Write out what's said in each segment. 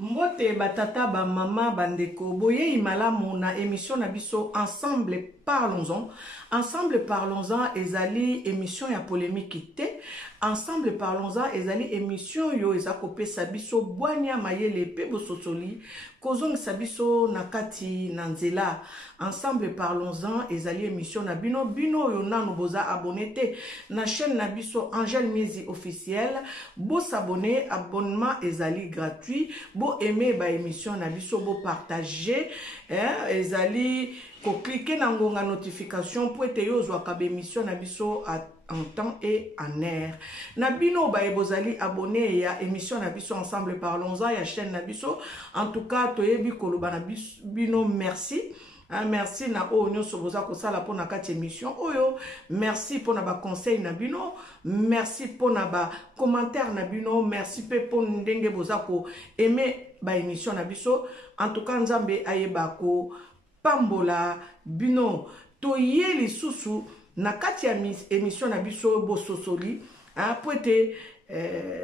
Mbote batata ba mama bandeko boye imalamu na émission na biso ensemble parlons-en. Ensemble parlons-en ezali émission ya polémique te. Ensemble parlons-en ezali émission yo ezakopesa biso bwanya mayele pe bososoli kozongisa biso na kati na nzela. Ensemble parlons-en ezali émission na bino yo nanu boza abonné te na chaîne na biso Angel Mizi officiel. Bo s'abonner, abonnement ezali gratuit. Bo aimer ba émission na biso, bo partager ezali ko cliquer na ngonga notification pour ete yo zwa ka émission na biso en temps et en air. Na bino ba ebozali abonné ya émission na biso ensemble parlons-en ya chaîne na biso. En tout cas toyebi koloba na bino merci. Merci na onyo soboza ko sala pona kati émission oyo. Merci pona ba conseil na bino. Merci pona ba commentaire na bino. Merci pe pona ndenge boza ko aimer ba émission na biso. En tout cas nzambe ayeba ko pambola bino to yeli susu na kati ya émission na biso bososoli poete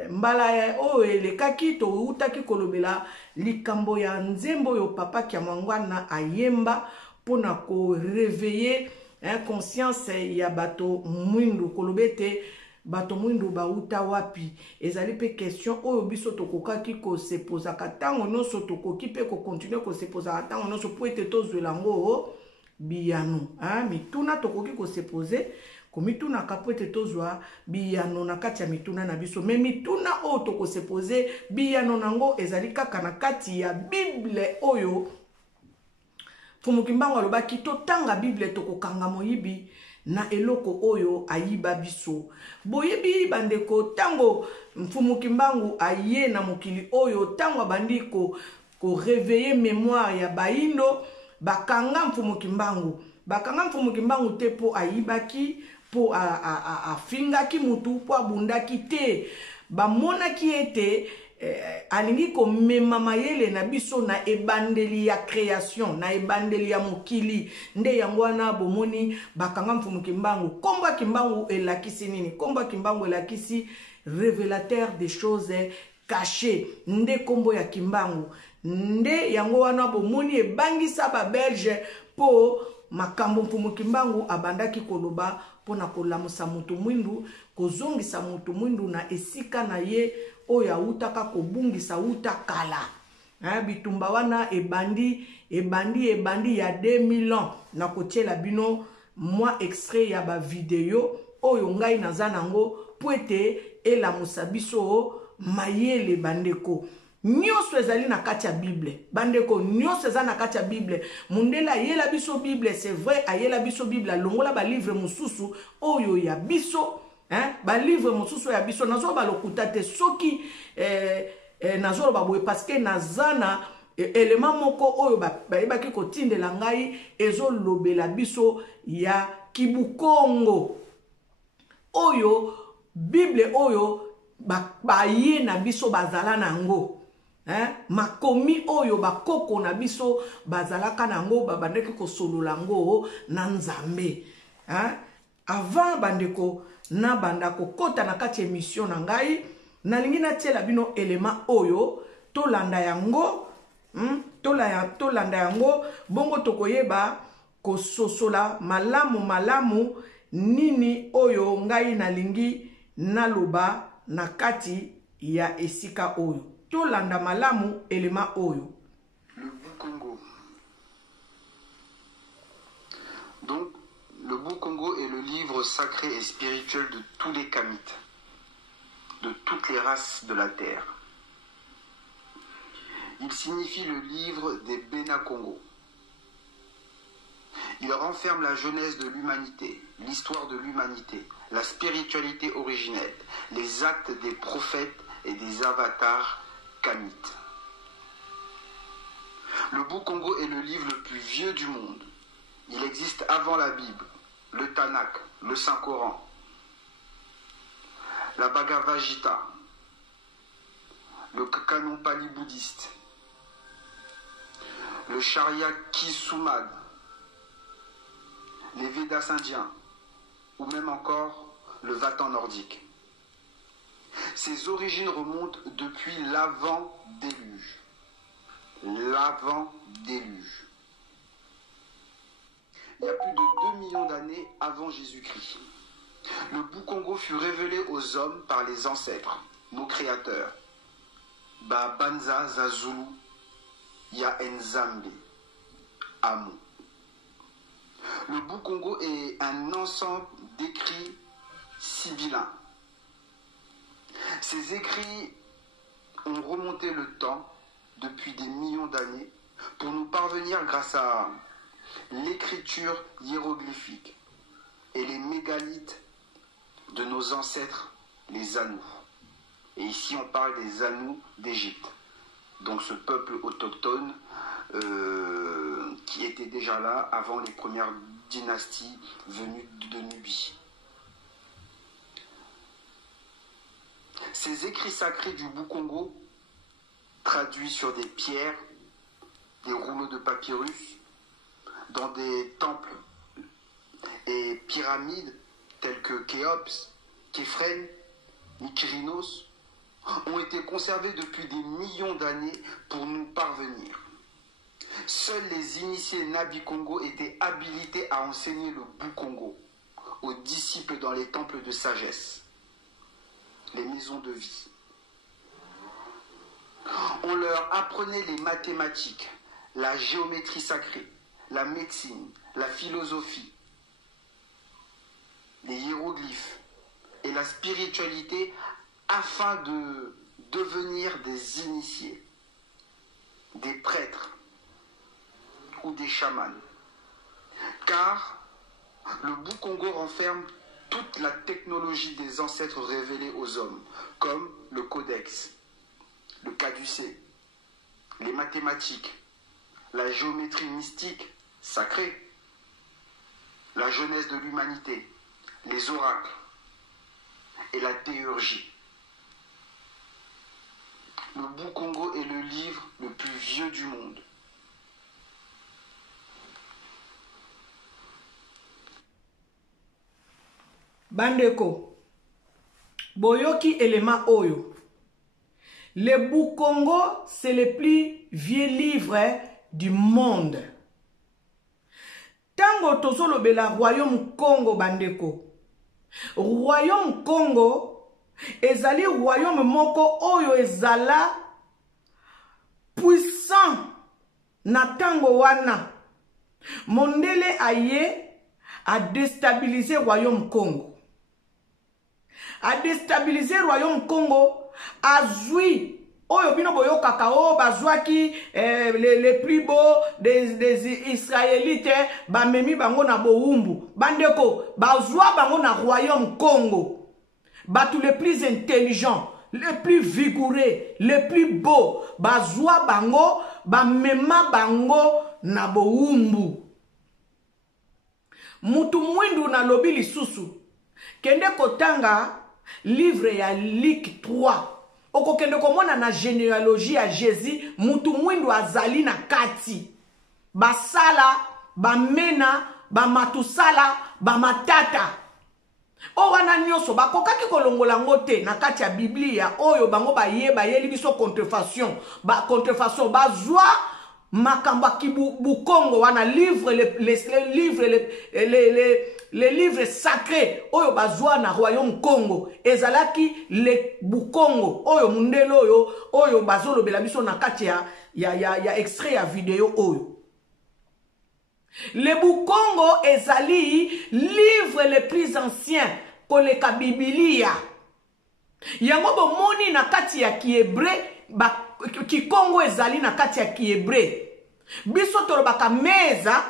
mbala o elekaki to utaki kolobela likambo ya nzembo yo papa kia mangwana ayemba pona ko réveiller conscience ya bato mwindu kolobete bato mwindu ba uta wapi ezali pe question oyo biso tokokaki ko se posa katango noso tokoki pe ko continuer ko se posa katango noso poete tozwela ngo biyano mituna tokoki ko se poser komituna kapoete tozwa biyano na kati ya mituna na biso me mituna oyo toko se poser biyano nango ezali kaka na kati ya Bible oyo Fumukimbangu alobaki totanga Bible tokokanga moyibi na eloko oyo ayiba biso boyebi bandeko tango Mfumukimbangu aye na mokili oyo tango bandiko ko réveiller mémoire ya baindo bakanga Mfumukimbangu te po ayibaki po afingaki mutu po abundaki te bamonaki ete alingi ko mema mayele na biso na ebandeli ya création na ebandeli ya mokili nde yango wana bomoni bakanga Mfumukimbangu komba Kimbangu elakisi nini komba Kimbangu elakisi révélateur des choses cachées nde kombo ya Kimbangu nde yango wana bomoni ebangisa ba belge po makambo Mfumukimbangu abandaki koloba pona kolamusa mutu mwindu kozongisa mutu mwindu na esika na ye oya utaka kobungisa utakala bitumba wana ebandi ya 2000 ans na kotiela bino moi extrait ya ba video oyo ngai naza nango poete elamusa biso mayele bandeko nyonso ezali na kati ya Bible bandeko nyonso eza na kati ya Bible mundela ayela biso Bible c'est vrai ayela biso Bible alongola ba livre mususu oyo ya biso ba livre mususu ya biso nazo balokuta te soki nazo baboye parce que nazana élément moko oyo bayebaki kotindela ngai ezolobela biso ya Kibukongo oyo Bible oyo baye na biso bazala nango makomi oyo bakoko na biso bazalaka nango babandeki kosolola ngo na nzambe avant bandeko na banda kokota na kati émission na ngai nalingi natiela bino élément oyo tolanda yango tolanda yango bongo tokoyeba kososola malamu nini oyo ngai nalingi naloba na kati ya esika oyo tolanda malamu élément oyo. Le Boukongo. Donc, le Boukongo est le livre sacré et spirituel de tous les Kamites, de toutes les races de la terre. Il signifie le livre des Bena-Congo. Il renferme la jeunesse de l'humanité, l'histoire de l'humanité, la spiritualité originelle, les actes des prophètes et des avatars Kamites. Le Boukongo est le livre le plus vieux du monde. Il existe avant la Bible, le Tanakh, le Saint-Coran, la Bhagavad Gita, le canon pali bouddhiste, le Sharia Kisumad, les Védas indiens, ou même encore le Vatan nordique. Ses origines remontent depuis l'avant-déluge. l'avant-déluge. Il y a plus de 2 millions d'années avant Jésus-Christ. Le Bukongo fut révélé aux hommes par les ancêtres, nos créateurs. Banza Zazulu Ya Nzambe Amu. Le Bukongo est un ensemble d'écrits sibyllins. Ces écrits ont remonté le temps depuis des millions d'années pour nous parvenir grâce à l'écriture hiéroglyphique et les mégalithes de nos ancêtres, les Anous. Et ici on parle des Anous d'Égypte, donc ce peuple autochtone qui était déjà là avant les premières dynasties venues de Nubie. Ces écrits sacrés du Bukongo, traduits sur des pierres, des rouleaux de papyrus, dans des temples et pyramides tels que Khéops, Képhren, Mykrinos, ont été conservés depuis des millions d'années pour nous parvenir. Seuls les initiés Nabi Congo étaient habilités à enseigner le Bukongo aux disciples dans les temples de sagesse, les maisons de vie. On leur apprenait les mathématiques, la géométrie sacrée, la médecine, la philosophie, les hiéroglyphes et la spiritualité afin de devenir des initiés, des prêtres ou des chamans. Car le Bukongo renferme toute la technologie des ancêtres révélés aux hommes, comme le codex, le caducée, les mathématiques, la géométrie mystique sacrée, la jeunesse de l'humanité, les oracles et la théurgie. Le Bukongo est le livre le plus vieux du monde. Bandeko, boyoki élément oyo. Le Bukongo, c'est le plus vieux livre du monde. Tango tozolo bela Royaume Congo bandeko. Royaume Congo ezali royaume moko oyo ezala puissant na tango wana. Mondele aye a déstabiliser Royaume Congo. A déstabiliser Royaume Congo azui oyo bino boyo kakao bazwaki les plus beaux des Israélites bamemi bango na boumbu bandeko bazwa bango na Royaume Congo batu les plus intelligents les plus vigoureux les plus beaux bazwa bango bamema bango na boumbu mutu mwindu na lobi lisusu kende kotanga livre ya Luc 3 okokende komona na généalogie ya Jésus mutu mwindu azali na kati basala bamena bamatusala bamatata o wana nyonso bakokaki kolongola ngote na kati ya Biblia oyo bango bayeli biso contrefaçon bazwa makambo ki Bukongo wana les livres sacrés oyo bazwa na Royaume Congo ezalaki le Bukongo oyo mundelo oyo bazolobela biso na kati ya extrait ya vidéo oyo. Le Bukongo ezali livre le plus ancien koleka Biblia. Yango bomoni na kati ya Kiebre Kikongo ezali na kati ya Kiebre. Biso tolobaka meza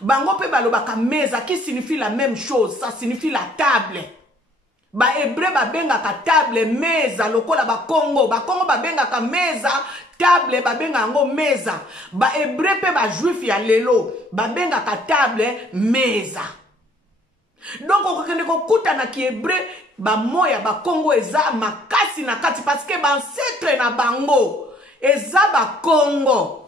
bango pe balobaka meza qui signifie la même chose, ça signifie la table. Ba hébreu ba bengaka table meza lokola ba Congo ba bengaka meza table ba benga ngo meza. Ba hébreu pe ba juif ya lelo ba bengaka table meza. Donc okokende kokuta na Kiebre ba moya ba Congo eza makasi na kati parce que ba ancêtre na bango eza ba Congo.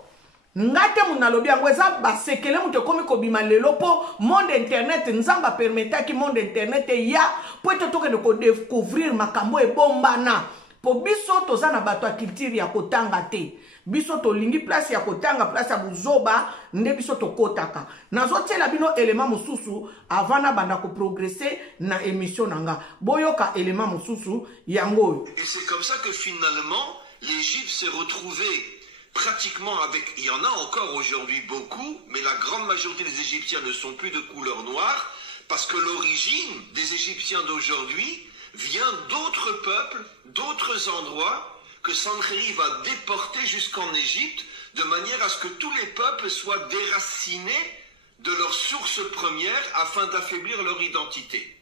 Ngate munalobi yango eza basekele mutu komi kobima lelo po monde internet nzamba permeta ki monde internet ya po toke de ko découvrir makambo ebombana po biso toza na bato ya culture ya kotanga te biso tolingi place ya kotanga place ya buzoba nde biso tokotaka nazotiela bino élément mosusu avant na banda ko progresser na émission nanga boyoka élément mosusu yango. Et c'est comme ça que finalement l'Égypte s'est retrouvée pratiquement avec, il y en a encore aujourd'hui beaucoup, mais la grande majorité des Égyptiens ne sont plus de couleur noire, parce que l'origine des Égyptiens d'aujourd'hui vient d'autres peuples, d'autres endroits, que Sankheri va déporter jusqu'en Égypte, de manière à ce que tous les peuples soient déracinés de leurs sources premières afin d'affaiblir leur identité.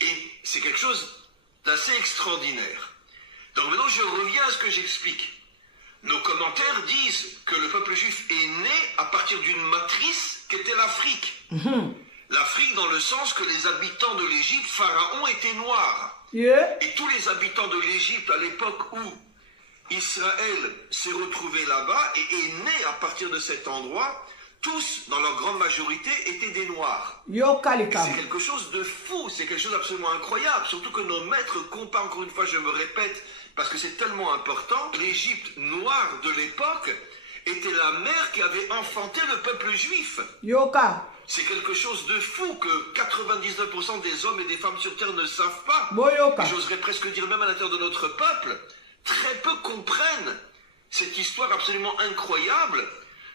Et c'est quelque chose d'assez extraordinaire. Donc maintenant je reviens à ce que j'explique. Nos commentaires disent que le peuple juif est né à partir d'une matrice qu'était l'Afrique. L'Afrique dans le sens que les habitants de l'Égypte, Pharaon, étaient noirs. Et tous les habitants de l'Égypte à l'époque où Israël s'est retrouvé là-bas et est né à partir de cet endroit, tous, dans leur grande majorité, étaient des noirs. C'est quelque chose de fou, c'est quelque chose d'absolument incroyable, surtout que nos maîtres comparent, encore une fois je me répète, parce que c'est tellement important, l'Égypte noire de l'époque était la mère qui avait enfanté le peuple juif. C'est quelque chose de fou que 99% des hommes et des femmes sur terre ne savent pas. Et j'oserais presque dire même à l'intérieur de notre peuple, très peu comprennent cette histoire absolument incroyable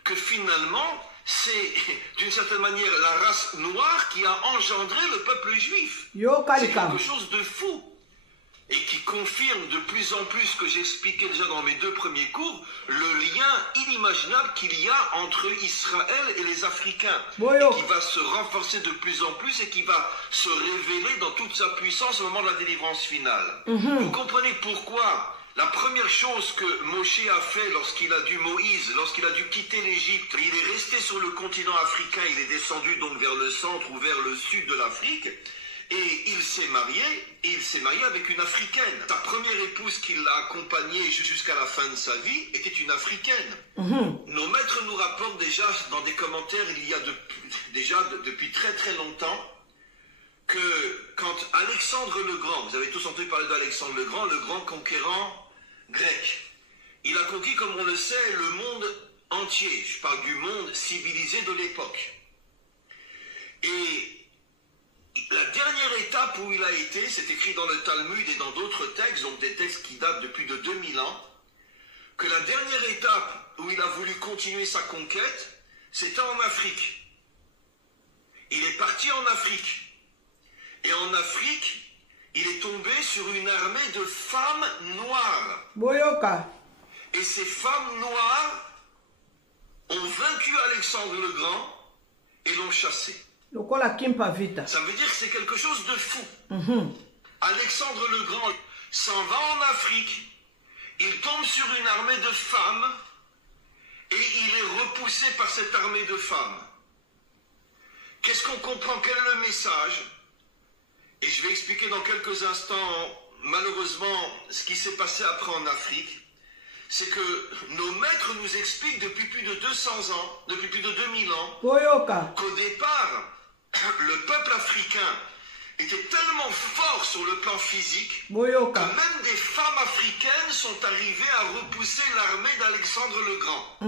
que finalement c'est d'une certaine manière la race noire qui a engendré le peuple juif. C'est quelque chose de fou. Et qui confirme de plus en plus ce que j'expliquais déjà dans mes 2 premiers cours, le lien inimaginable qu'il y a entre Israël et les Africains, et qui va se renforcer de plus en plus et qui va se révéler dans toute sa puissance au moment de la délivrance finale. Vous comprenez pourquoi la première chose que Moshe a fait lorsqu'il a dû quitter l'Égypte, il est resté sur le continent africain, il est descendu donc vers le centre ou vers le sud de l'Afrique, et il s'est marié avec une Africaine. Sa première épouse qui l'a accompagné jusqu'à la fin de sa vie était une Africaine. Nos maîtres nous rapportent déjà dans des commentaires, il y a depuis très très longtemps, que quand Alexandre le Grand, vous avez tous entendu parler d'Alexandre le grand conquérant grec, il a conquis, comme on le sait, le monde entier. Je parle du monde civilisé de l'époque. Et la dernière étape où il a été, c'est écrit dans le Talmud et dans d'autres textes, donc des textes qui datent de plus de 2000 ans, que la dernière étape où il a voulu continuer sa conquête, c'était en Afrique. Il est parti en Afrique. Et en Afrique, il est tombé sur une armée de femmes noires. Et ces femmes noires ont vaincu Alexandre le Grand et l'ont chassé. Ça veut dire que c'est quelque chose de fou. Alexandre le Grand s'en va en Afrique, il tombe sur une armée de femmes et il est repoussé par cette armée de femmes. Qu'est-ce qu'on comprend? Quel est le message? Et je vais expliquer dans quelques instants, malheureusement, ce qui s'est passé après en Afrique. C'est que nos maîtres nous expliquent depuis plus de 200 ans, depuis plus de 2000 ans, qu'au départ, le peuple africain était tellement fort sur le plan physique que même des femmes africaines sont arrivées à repousser l'armée d'Alexandre le Grand.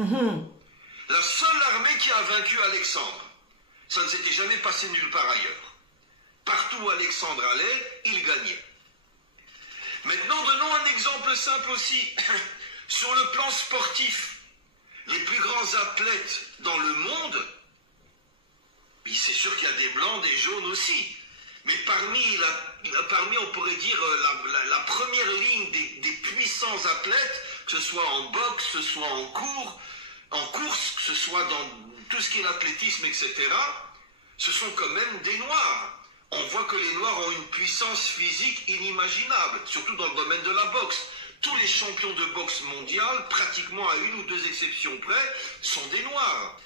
La seule armée qui a vaincu Alexandre. Ça ne s'était jamais passé nulle part ailleurs. Partout où Alexandre allait, il gagnait. Maintenant, donnons un exemple simple aussi. Sur le plan sportif, les plus grands athlètes dans le monde, c'est sûr qu'il y a des blancs, des jaunes aussi, mais parmi on pourrait dire, la première ligne des puissants athlètes, que ce soit en boxe, que ce soit en course, que ce soit dans tout ce qui est l'athlétisme, etc., ce sont quand même des Noirs. On voit que les Noirs ont une puissance physique inimaginable, surtout dans le domaine de la boxe. Tous les champions de boxe mondiale, pratiquement à une ou 2 exceptions près, sont des Noirs.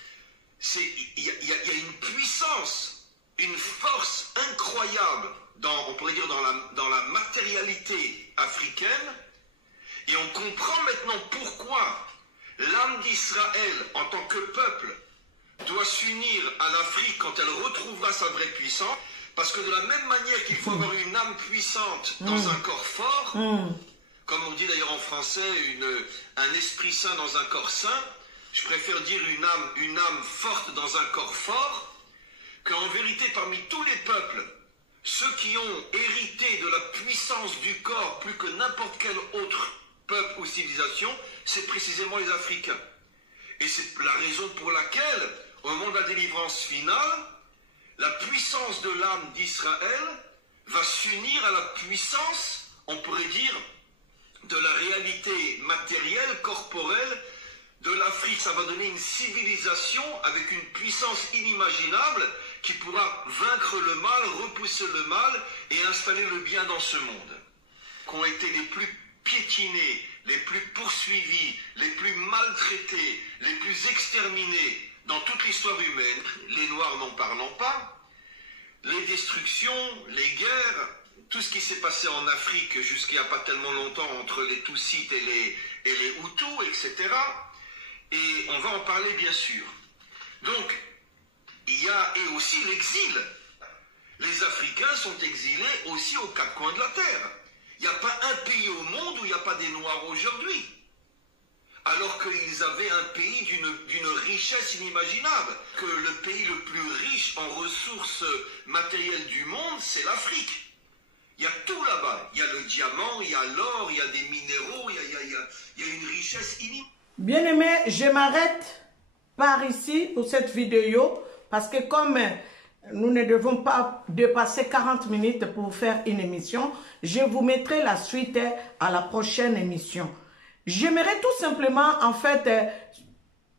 Il y a une puissance, une force incroyable, on pourrait dire dans la matérialité africaine, et on comprend maintenant pourquoi l'âme d'Israël, en tant que peuple, doit s'unir à l'Afrique quand elle retrouvera sa vraie puissance, parce que de la même manière qu'il faut avoir une âme puissante dans un corps fort, comme on dit d'ailleurs en français, un esprit saint dans un corps saint, je préfère dire une âme forte dans un corps fort, qu'en vérité parmi tous les peuples, ceux qui ont hérité de la puissance du corps plus que n'importe quel autre peuple ou civilisation, c'est précisément les Africains. Et c'est la raison pour laquelle, au moment de la délivrance finale, la puissance de l'âme d'Israël va s'unir à la puissance, on pourrait dire, de la réalité matérielle, corporelle de l'Afrique. Ça va donner une civilisation avec une puissance inimaginable qui pourra vaincre le mal, repousser le mal et installer le bien dans ce monde. Qu'ont été les plus piétinés, les plus poursuivis, les plus maltraités, les plus exterminés dans toute l'histoire humaine, les Noirs n'en parlons pas, les destructions, les guerres, tout ce qui s'est passé en Afrique jusqu'il n'y a pas tellement longtemps entre les Tutsites et les Hutus, etc. Et on va en parler bien sûr. Donc, il y a et aussi l'exil. Les Africains sont exilés aussi aux quatre coins de la terre. Il n'y a pas un pays au monde où il n'y a pas des Noirs aujourd'hui. Alors qu'ils avaient un pays d'une richesse inimaginable. Que le pays le plus riche en ressources matérielles du monde, c'est l'Afrique. Il y a tout là-bas. Il y a le diamant, il y a l'or, il y a des minéraux, il y a une richesse inimaginable. Bien aimé, je m'arrête par ici pour cette vidéo parce que comme nous ne devons pas dépasser 40 minutes pour faire une émission, je vous mettrai la suite à la prochaine émission. J'aimerais tout simplement en fait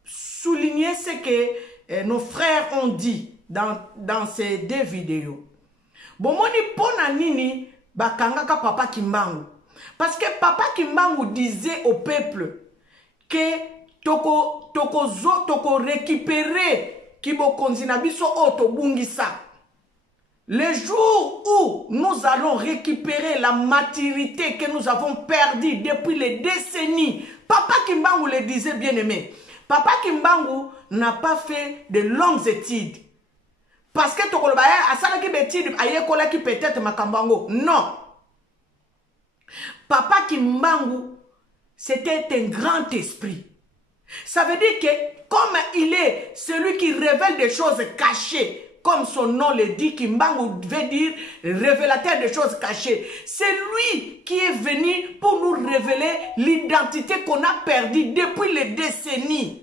souligner ce que nos frères ont dit dans ces deux vidéos. Bon, moni pona nini bakangaka Papa Kimbangu. Parce que Papa Kimbangu disait au peuple que toko récupérer kibokonzi na biso oto bungisa. Le jour où nous allons récupérer la maturité que nous avons perdue depuis les décennies, Papa Kimbangu le disait bien aimé. Papa Kimbangu n'a pas fait de longues études. Parce que Tokolobaya a salaki d'études ayekola ki peut-être makambango. Non. Papa Kimbangu, c'était un grand esprit. Ça veut dire que comme il est celui qui révèle des choses cachées, comme son nom le dit, Kimbangu veut dire révélateur des choses cachées. C'est lui qui est venu pour nous révéler l'identité qu'on a perdue depuis les décennies.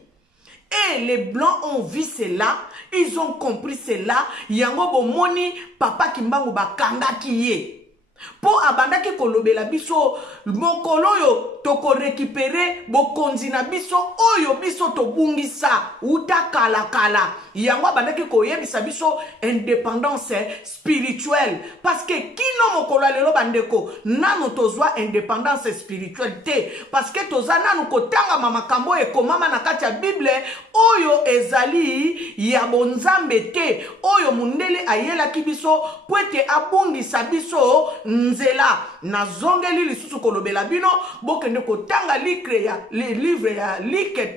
Et les Blancs ont vu cela, ils ont compris cela. Yango bomoni Papa Kimbangu bakanga kiye. Pour abandaki kolobela biso mokolo yo toko récupérer bokonzi na biso oyo biso to bungisa uta kala kala yango abandaki koyebisa biso indépendance spirituelle parce que kino mokolo lelo bandeko nanu tozwa indépendance spirituelle te parce que toza nanu kotanga makambo ekomama na kati ya Bible oyo ezali ya bonzambe te oyo mundele ayelaki biso pwete abungisa biso nzela na zongeli lisusu kolobela bino bokende kotanga le livre ya Luc 3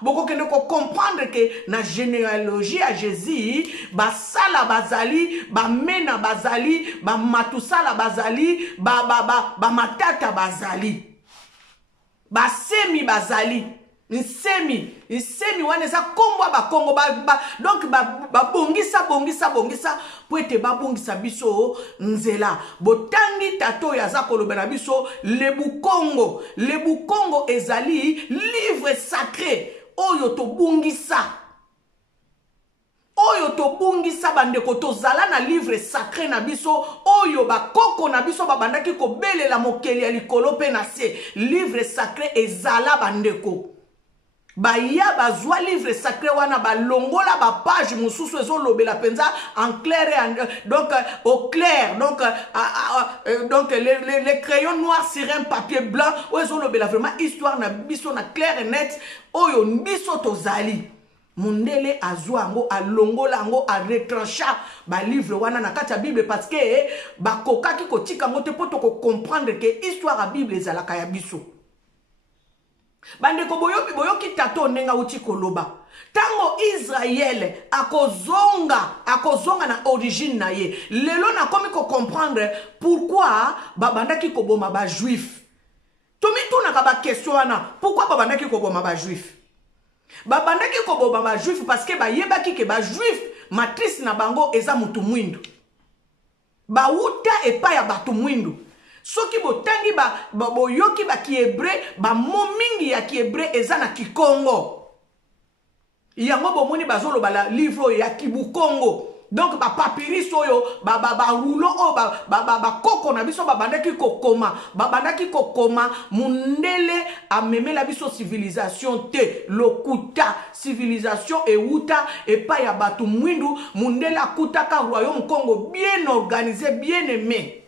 bokende ko comprendre que na généalogie à Jésus basala bazali bamena bazali bamatusala bazali bamatata bazali basemi bazali Nsemi waneza kombo ba Kongo donc bongisa po ete babongisa biso nzela botangi tato ya za kolobela biso le Bukongo ezali livre sacré oyo to bungisa bandeko tozala na livre sacré na biso oyo bakoko na biso babandaki kobelela mokeli ya likolo pe na se livre sacré ezala bandeko Baya bazwa livre sacré wana balongola ba page mususu ezolobela penza en clair et donc au clair donc les crayons noirs sur un papier blanc ezolobela vraiment histoire na biso na clair et net oyo biso tozali mundele azwa ngo alongola ngo a retrancha ba livre wana na kati ya Bible parce que bakokaki kotika ngo te poto ko comprendre que histoire ya Bible ezalaka ya biso. Bandeko boyoki tato nenga uti koloba. Tango Israël akozonga na origine na ye. Lelo na komi ko comprendre pourquoi babandaki koboma ba juif. tomitunaka bakestion wana pourquoi babandaki koboma bajuif babandaki koboma bajuif parce que bayebaki ke bajuif matrice na bango eza mutu mwindu bauta epai ya bato mwindu soki botangi boyoki bakiebre bamo mingi ya kiebre eza na kikongo yango bomoni bazoloba la livre ya kibukongo donc ba papyrus oyo ba rouleau o ba koko na biso babandaki kokoma mundele amemela biso civilisation te lokuta civilisation euta epai ya bato mwindu mundele akutaka royaume Congo bien organisé bien aimé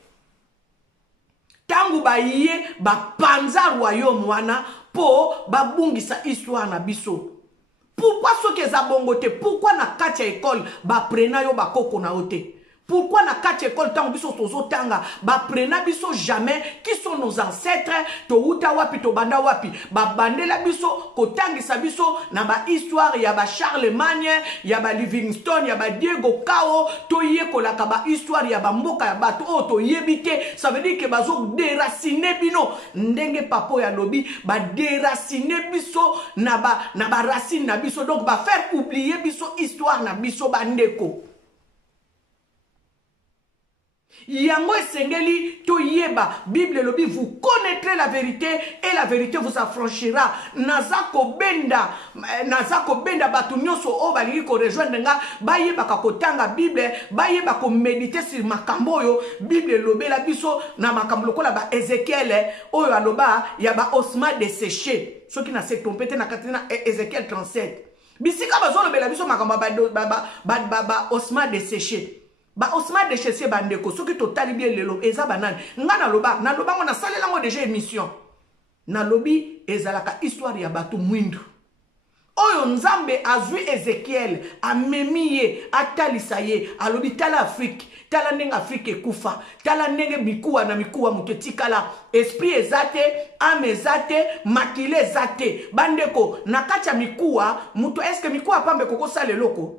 tangu baye bapanza royaume wana po babungisa histoire na biso. Pourquoi ce que ça bongote? Pourquoi na katia école ba prena yo ba koko na ote? Pourquoi na katia école tango biso tozo tanga ba prena biso jamais qui sont nos ancêtres to uta wapi to banda wapi ba bandela biso kotangisa biso na ba histoire ya ba Charlemagne ya ba Livingstone ya ba Diego Cao to yekolaka ba histoire ya ba mboka ya bato o to yebite ça veut dire que bazo déraciner bino ndenge papo ya lobi ba déraciner biso na ba racine na biso donc ba faire oublier biso histoire na biso bandeko. Yango esengeli to yeba Bible lobi vous connaîtrez la vérité et la vérité vous affranchira. Nazako benda batu nyonso o balingi ko rejoindre nga bayeba ka kotanga Bible bayeba ko méditer sur makambo yo Bible lobe la biso na makambo lokola ba Ezekiel oyo aloba ya ba osma desséché soki na se trompete na katina Ezekiel 37 bisika bazolo bela biso makambo ba osma desséché ba osma de chese bandeko soki totali bien lelo eza banane nga na loba ngo na salela ngo déjà émission na lobi ezalaka histoire ya bato mwindu oyo nzambe azwi Ezekiel amemiye atalisa ye alobi tala Afrique tala ndenge Afrique ekufa tala ndenge mikuwa na mikuwa muto tikala esprit ezate ame ezate makile ezate bandeko na kacha mikuwa muto eske mikuwa pambe koko sale loko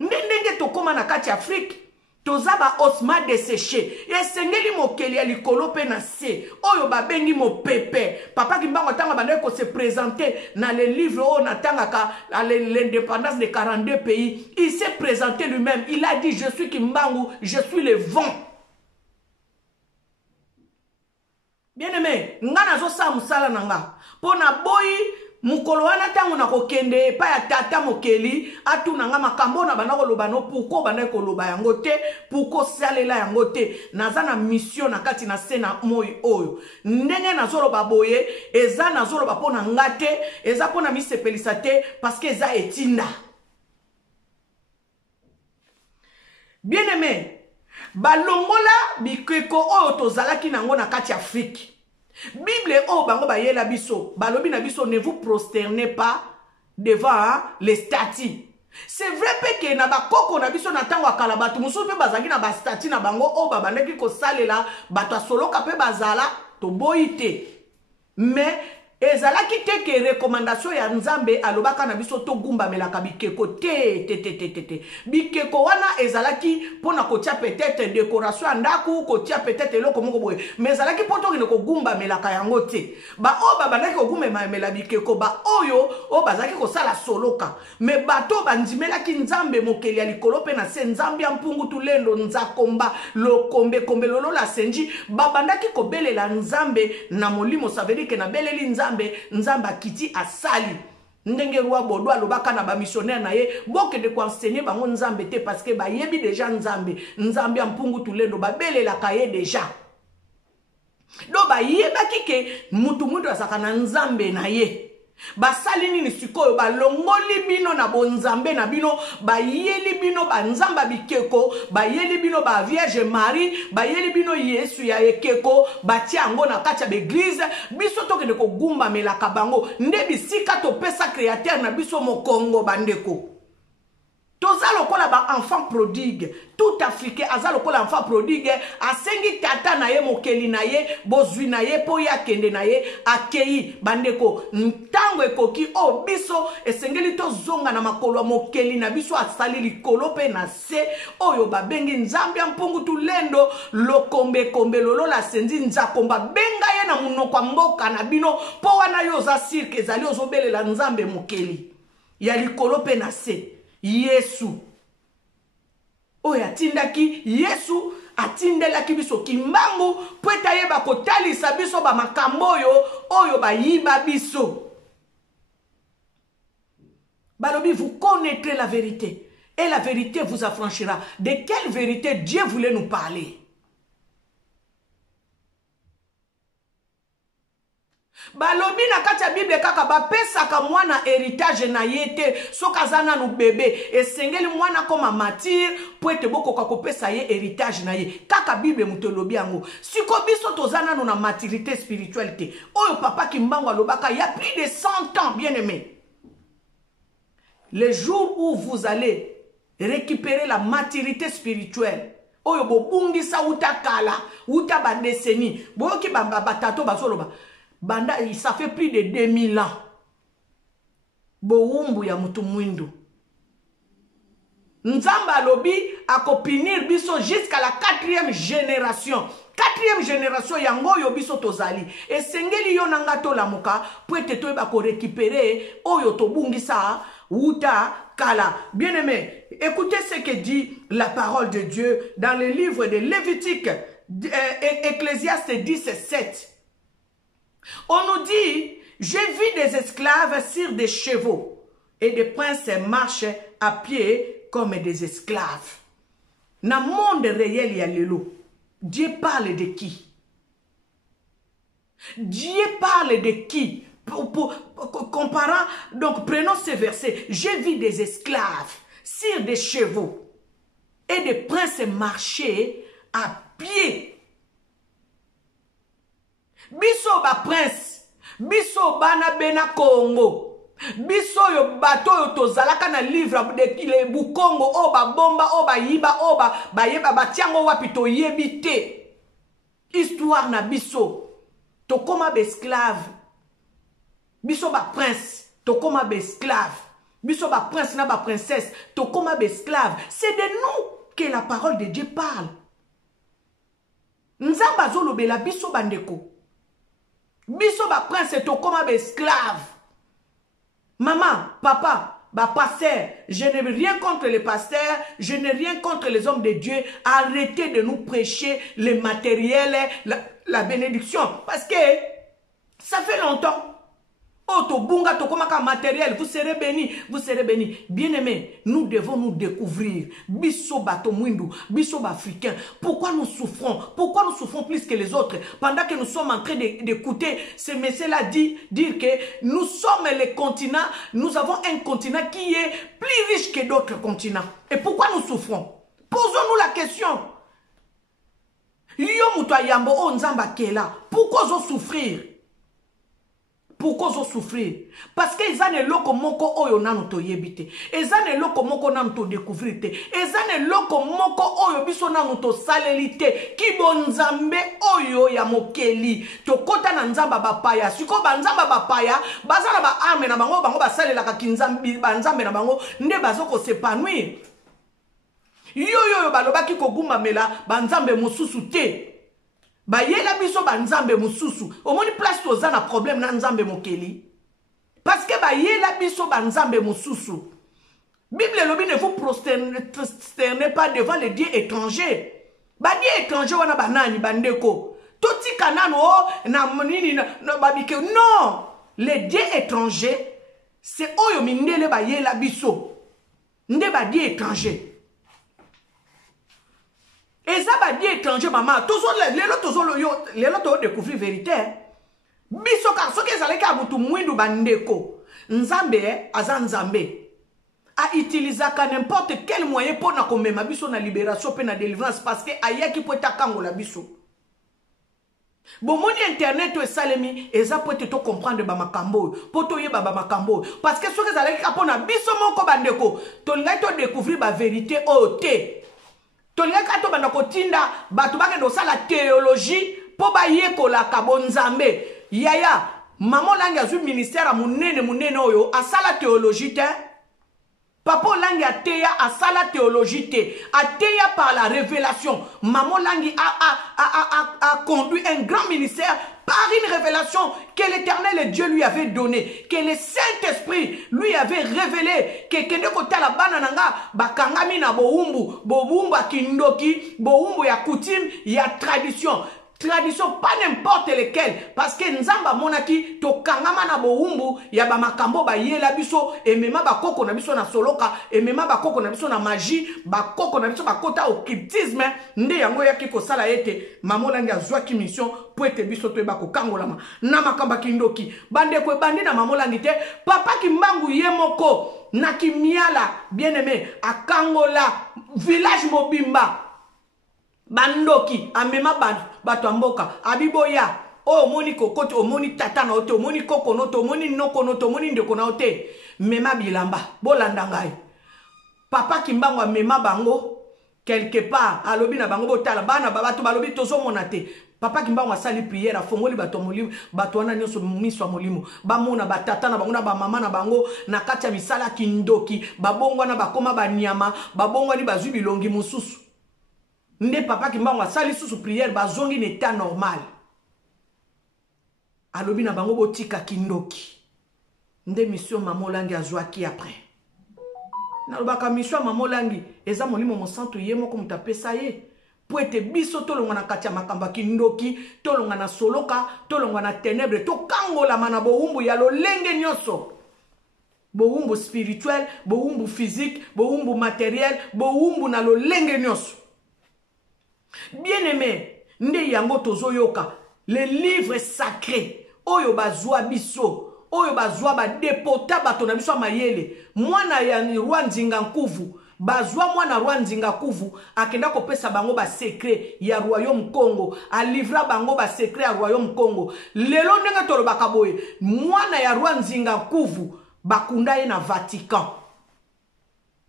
ndenge tokoma na kacha Afrique tozaba osma desséché esengeli mokeli ya likolo pe na se oyo babengi mopepe papa kimbango tanga bandeko ko se présenter na le livre o natangaka l'indépendance de 42 pays il s'est présenté lui-même il a dit je suis Kimbangu je suis le vent. Bien aimé ngana zo sa musala nanga pona boyi mukolo wana tangu na kokende pa ya tata mokeli atuna nga makambo na bana koloba no pourquoi bana koloba yango te pourquoi salela yango te naza na mission na kati na sena moi oyo ndenge nazoloba boye eza nazoloba pona ngate eza pona misepelisa te parce que eza etinda. Bien aimé balongola bikeko oyo tozalaki nango na kati Afrique Bible o bango bayela biso balobi na biso ne vous prosternez pas devant les statues. C'est vrai que na bakoko na biso na tango akala batu mususu pe bazangi na ba statue na bango o babandeki ko salela bato soloka pe bazala to boite mais ezalaki te ke recommandation ya nzambe alobaka na biso to gumba melaka bikeko te bikeko wana ezalaki pona kotia peut-être décoration andaku kotia peut-être eloko moko boye mais ezalaki poto kine ko gumba melaka yango te ba o babandaki ko gumba mela bikeko ba oyo o bazaki ko sala soloka mais bato bandimelaki nzambe mokeli ya likolo pe na se nzambe mpungu tulendo nzakomba lokombe kombe lolo la senji babandaki ko belela nzambe na molimo ça veut dire que na beleli nzamba kiti asali ndenge roi bodo alobaka na ba missionnaire na ye boke de ko enseigner bango nzambe te parce que ba yebi déjà nzambe mpungu tulendo ba belela kaye déjà do ba yebaki ke mutu asaka na nzambe na ye basali nini sikoyo balongoli bino na bonzambe na bino bayeli bino banzamba bikeko bayeli bino ba Vierge Marie bayeli bino Yesu ya ekeko batia yango na kati ya l'église biso tokende ko gumba melaka bango nde bisika to pesa créateur na biso mokongo bandeko toza lokola ba enfant prodigue tout africain aza lokola enfant prodigue asengi tata na ye mokeli na ye bozwi na ye po ya kende na ye akei bandeko ntango ekoki o biso esengeli tozonga na makolo ya mokeli na biso asali likolo pe na se oyo babengi nzambe ya mpungu tulendo lokombe kombe lolo la senzi nzakomba benga ye na munoko mboka na bino po wana yo za sirke ezali ozobelela nzambe mokeli ya likolo pe na se Yesu oyo atindaki Yesu atindelaki biso kimbangu po ete yeba kotalisa biso bamakambo oyo bayiba biso balobi vous connaîtrez la vérité et la vérité vous affranchira. De quelle vérité Dieu voulait nous parler? Balobi na kati ya Bible kaka bapesaka mwana héritage na yete soka zana no bébé esengeli mwana koma matire po ete bokoka kopesa ye héritage na ye kaka Bible mutolobi yango siko biso tozana no na maturité spiritualité oyo papa Kimbangu alobaka il y a plus de 100 ans bien aimé. Le jour où vous allez récupérer la maturité spirituelle oyo bobungisa uta kala uta ba décennie boyoki batato basoloba banda ça fait plus de 2000 ans boumbu ya mutu mwindu nzamba lobi akopinir biso jusqu'à la 4e génération. 4e génération yango yo biso tozali esengeli yo nanga tolamuka po ete toyeba ko récupérer oyo tobungisa uta kala. Bien aimé, écoutez ce que dit la parole de Dieu dans le livre de Lévitique, Ecclésiaste 10:7. On nous dit, j'ai vu des esclaves sur des chevaux et des princes marchent à pied comme des esclaves. Dans le monde réel, il y a l'élo. Dieu parle de qui? Dieu parle de qui? Comparant, donc prenons ce verset. J'ai vu des esclaves sur des chevaux et des princes marcher à pied. Biso ba prince, biso bana bena Congo, biso yo bato yo tozalaka na livre de kile bukongo o ba bomba o ba yiba o ba yeba batiango wapi to yebite. Histoire na biso to koma be esclave. Biso ba prince to koma be esclave. Biso ba prince na ba princesse to koma be esclave. C'est de nous que la parole de Dieu parle. Nzamba zolobela biso bandeko. Biso ba prince to koma be esclave. Maman, papa, ba pasteur, je n'ai rien contre les pasteurs, je n'ai rien contre les hommes de Dieu. Arrêtez de nous prêcher le matériel, la bénédiction. Parce que ça fait longtemps. Oh, to bunga, to komaka matériel, vous serez bénis, vous serez bénis. Bien-aimés, nous devons nous découvrir. Biso bato mwindu, biso africain. Pourquoi nous souffrons? Pourquoi nous souffrons plus que les autres? Pendant que nous sommes en train d'écouter ce message-là dire que nous sommes les continents, nous avons un continent qui est plus riche que d'autres continents. Et pourquoi nous souffrons? Posons-nous la question. Yo muto yambo o nzamba kela. Pourquoi nous souffrir? Pourquoi ils souffrir? Parce qu'ils ont le loko moko oyo nanu to yebite. Ils ont le loko moko nanu to découvrir. Ils ont le loko moko oyo biso nanu to salelite. Ki bonzambe oyo ya mokeli. To kota na nzamba bapaya. Siko banzamba bapaya. Bazala ba arme na bango. Bango basalela kakinzambi banzambe na bango. Nde bazoko s'épanouir. Yo balobaki kogumba mela banzambe mususu te. Ba yela biso ba nzambe mususu omoni place toza na problème na nzambe mokeli parce que ba yela biso ba nzambe mususu. Bible lobi ne vous prosternez pas devant les dieux étrangers. Ba dieux étrangers wana banani bandeko toti kanano na nini na babike non, les dieux étrangers c'est oyo mindele ba yela biso nde ba dieux étrangers. Et ça va dire étranger, maman. Les autres découvrir vérité. Biso ka soke zaleka butu mwindu bandeko. Nzambe aza nzambe. A utilisaka n'importe quel moyen pour na komema biso na libération pe na délivrance parce que ayaki po takango la biso. Bomoni internet to salemi eza peut te comprendre ba makambo poto ye ba makambo parce que soki ezalaki kapona biso moko bandeko tolingai to découvrir ba vérité o te tolingai to banda kotinda bato bakende osala théologie po ba yekola kabonzambe yaya maman langi azwi ministère munene oyo asala théologie te Papa Langi ateya asala théologie te. Ateya par la révélation. Maman Langi a conduit un grand ministère par une révélation que l'Éternel et Dieu lui avait donnée. Que le Saint-Esprit lui avait révélé. Que kende kota la banananga bakangami na boumbu kindoki, boumbu ya coutume, ya tradition. Tradition, pas n'importe lesquelles. Parce que Nzamba monaki, to kangama na boumbu, ya ba makambo ba yela biso, et mema ba koko na biso na soloka, et mema ba koko na biso na magie, ba koko na biso ba kota occultisme, nde yango ya kiko sala ete, Maman Langi azwa ki mission, po ete biso to eba ko kangolama, na makamba kindoki, bande kwe bande na Maman Langi te, papa kimbangu ye moko, na kimiala, bien aimé, a Kangola, village Mobimba, bandoki amema bato amboka abiboya o moni kokoto o moni tata na ote o moni koko no to moni noko no to moni ndeko na ote mema bilamba bolanda ngai papa kimbango amema bango quelque part alobi na bango botala bana bato balobi tozo monate papa kimbango asali prière afongoli bato molimo bato wana nyoso miso molimo bamona batata na bango na ba mama na bango na kati ya misala kindoki babongwa na bakoma banyama babongwa ni bazwi bilongi mususu nde papa kimbango asali susu prière bazongi na état normal alobi na bango botika kindoki nde mission Maman Langi azwaki après na lobaka mission Maman Langi eza molimo mosantu ye moko mutapesa ye po ete biso tolonga na kati ya makamba kindoki tolonga na soloka tolonga na ténèbre tokangola mana boumbu ya lolenge nyonso boumbu spirituel boumbu physique boumbu matériel boumbu na lolenge nyonso. Bien-aimé, nde yango tozoyoka, les livres sacrés, oyo bazwa biso, oyo bazwa ba depota bato na biso mayele, mwana ya Rwanzinga Nkuvu, bazwa mwana Rwanzinga Nkuvu, akenda kopesa bango ba secret ya Royaume Congo, a livra bango ba secret ya Royaume Congo. Lelo ndenga tolobaka boye, mwana ya Rwanzinga Nkuvu, bakunda ye na Vatican.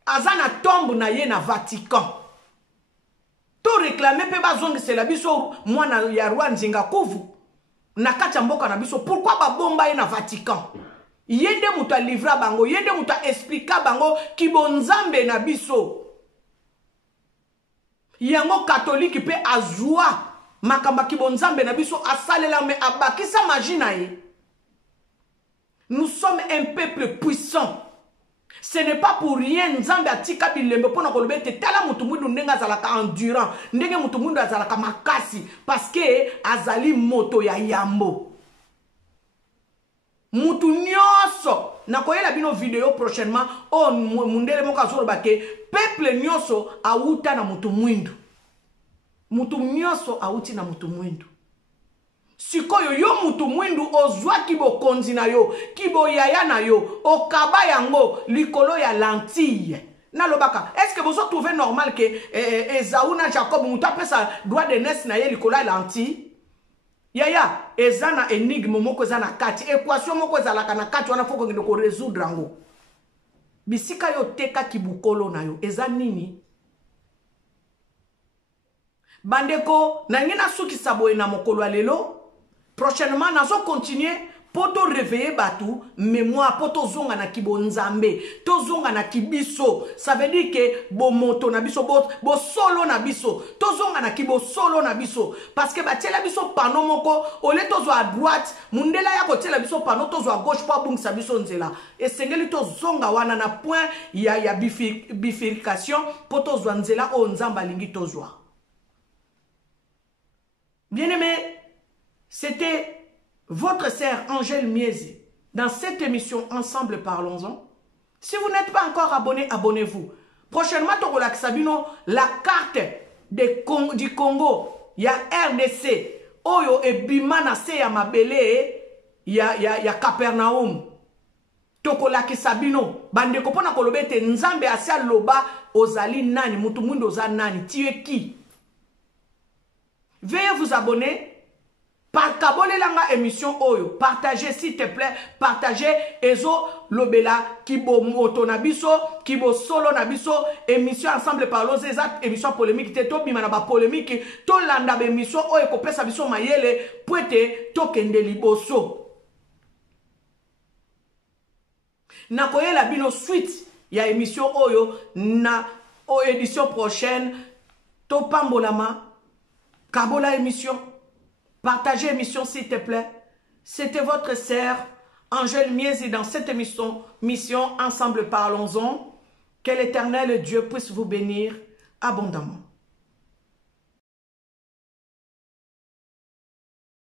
Azana tombe na ye na Vatican. To réclamer pe bazongi c'est la biso mwana ya Rwanzinga Nkuvu na kati mboka na biso pourquoi ba bomba ye na Vatican yende muta livra bango yende muta explica bango kibonzambe na biso yango catholique pe azwa makamba kibonzambe na biso asalela me abakisa magie na ye. Nous sommes un peuple puissant. Ce n'est pas pour rien Nzambe atika bilembe pona kolobe te tala mutu mundu ndenga azalaka endurant ndenge mutu mundu azalaka makasi parce que azali moto ya yambo mutu nyonso nakoyela bino video prochainement on mundele moko azoloba ke peuple nyonso auta na mutu mwindu mutu nyonso auti na mutu mwindu sikoyo yo mutu mwindu ozwa kibokonzi na yo kibo yaya na yo okaba yango likolo ya lentille na lobaka est-ce que vous trouvez normal que Esaú na Jacob mutu apesa droit de naissance na ye likolo ya lentille yaya ezana énigme moko ezana kati équation moko ezalaka na kati wana foko ngendo ko résoudre ngo bisika yo teka kibukolo na yo eza nini bandeko na ngina suki saboye na mokolo lelo. Prochainement, nous allons continuer pour te réveiller batu mémoire pour te zonga na kibonzambe, to zonga na kibiso. Ça veut dire que bo moto na biso bo solo na biso, to zonga na kibo solo na biso. Parce que ba tela biso pano moko, ole to zo à droite, mundela ya ko tela biso pano to zo à gauche pa bungisa biso nzela. Et sengeli to zonga wana na point ya bifurcation pour to zo nzela o nzamba lingi to zo. Bien-aimé, c'était votre sœur Angèle Miezi dans cette émission Ensemble Parlons-en. Si vous n'êtes pas encore abonné, abonnez-vous. Prochainement, Togola Sabino, la carte du Congo, il y a RDC, Oyo et Bimana se ya Mabele, il y a Capernaum. Togola Sabino, bande kopona kolobete Nzambe asia loba ozali nani, mutu mundo za nani, tu es qui? Veuillez vous abonner. kabolelanga émission oyo, partagez s'il te plaît, partagez ezo lobela kibo moto na biso, kibo solo na biso, émission ensemble parlons eza émission polémique te to bima na ba polémique, to landa ba émission oyo ko pesa biso mayele poete to kende liboso. Na koyela bino suite ya émission oyo na o édition prochaine to pambolama kabola émission. Partagez l'émission s'il te plaît. C'était votre sœur Angèle Miezi dans cette émission Ensemble parlons-en. Que l'Éternel Dieu puisse vous bénir abondamment.